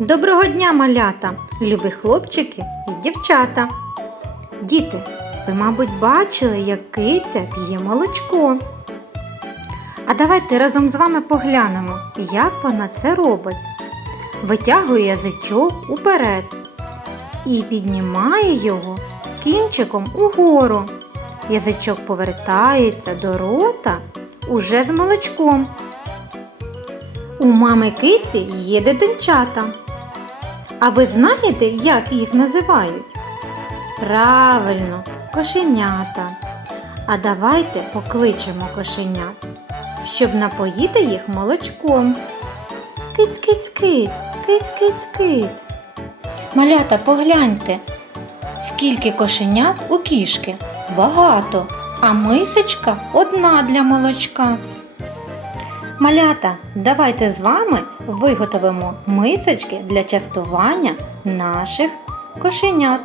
Доброго дня, малята, любі хлопчики і дівчата. Діти, ви, мабуть, бачили, як киця п'є молочко. А давайте разом з вами поглянемо, як вона це робить. Витягує язичок уперед і піднімає його кінчиком угору. Язичок повертається до рота уже з молочком. У мами киці є дитинчата. А ви знаєте, як їх називають? Правильно, кошенята. А давайте покличемо кошенят, щоб напоїти їх молочком. Киць, киць, киць, киць, киць, киць. Малята, погляньте, скільки кошенят у кішки. Багато, а мисочка одна для молочка. Малята, давайте з вами виготовимо мисочки для частування наших кошенят.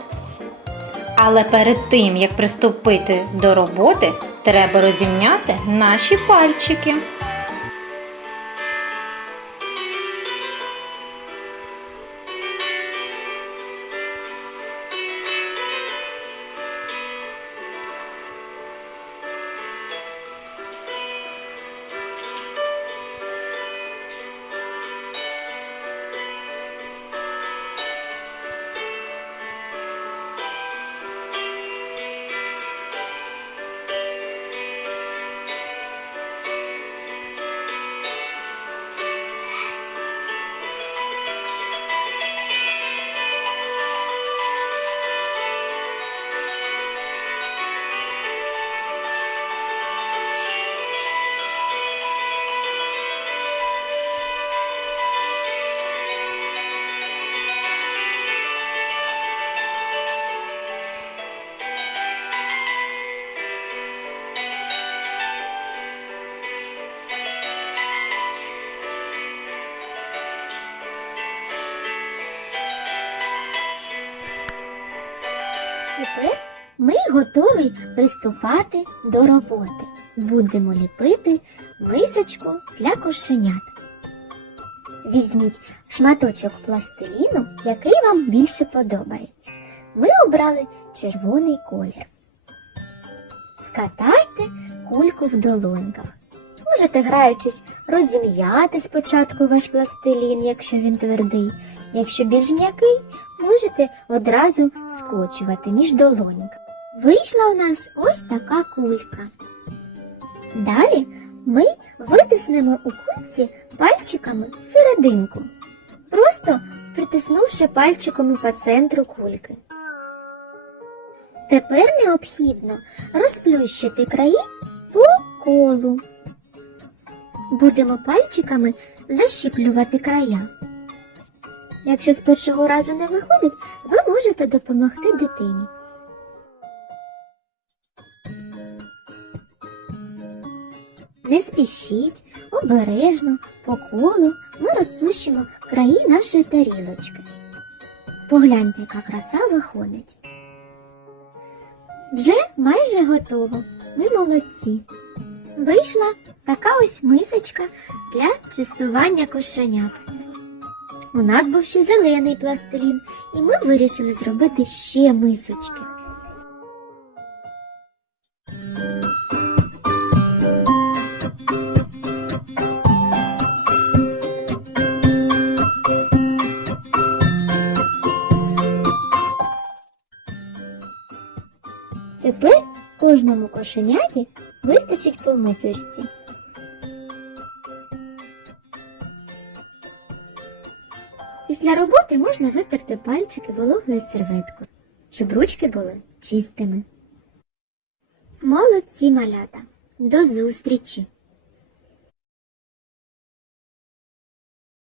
Але перед тим, як приступити до роботи, треба розімняти наші пальчики. Тепер ми готові приступати до роботи. Будемо ліпити мисочку для кошенят. Візьміть шматочок пластиліну, який вам більше подобається. Ми обрали червоний колір. Скатайте кульку в долоньках. Можете, граючись, розім'яти спочатку ваш пластилін, якщо він твердий. Якщо більш м'який, можете одразу скочувати між долоньками. Вийшла у нас ось така кулька. Далі ми витиснемо у кульці пальчиками серединку, просто притиснувши пальчиками по центру кульки. Тепер необхідно розплющити краї по колу. Будемо пальчиками защіплювати края. Якщо з першого разу не виходить, ви можете допомогти дитині. Не спішіть, обережно, по колу ми розплющимо краї нашої тарілочки. Погляньте, яка краса виходить. Вже майже готово. Ви молодці. Вийшла така ось мисочка для частування кошенят. У нас був ще зелений пластилін, і ми вирішили зробити ще мисочки. Тепер кожному кошеняті вистачить по мисочці. Після роботи можна витерти пальчики вологою серветкою, щоб ручки були чистими. Молодці малята! До зустрічі!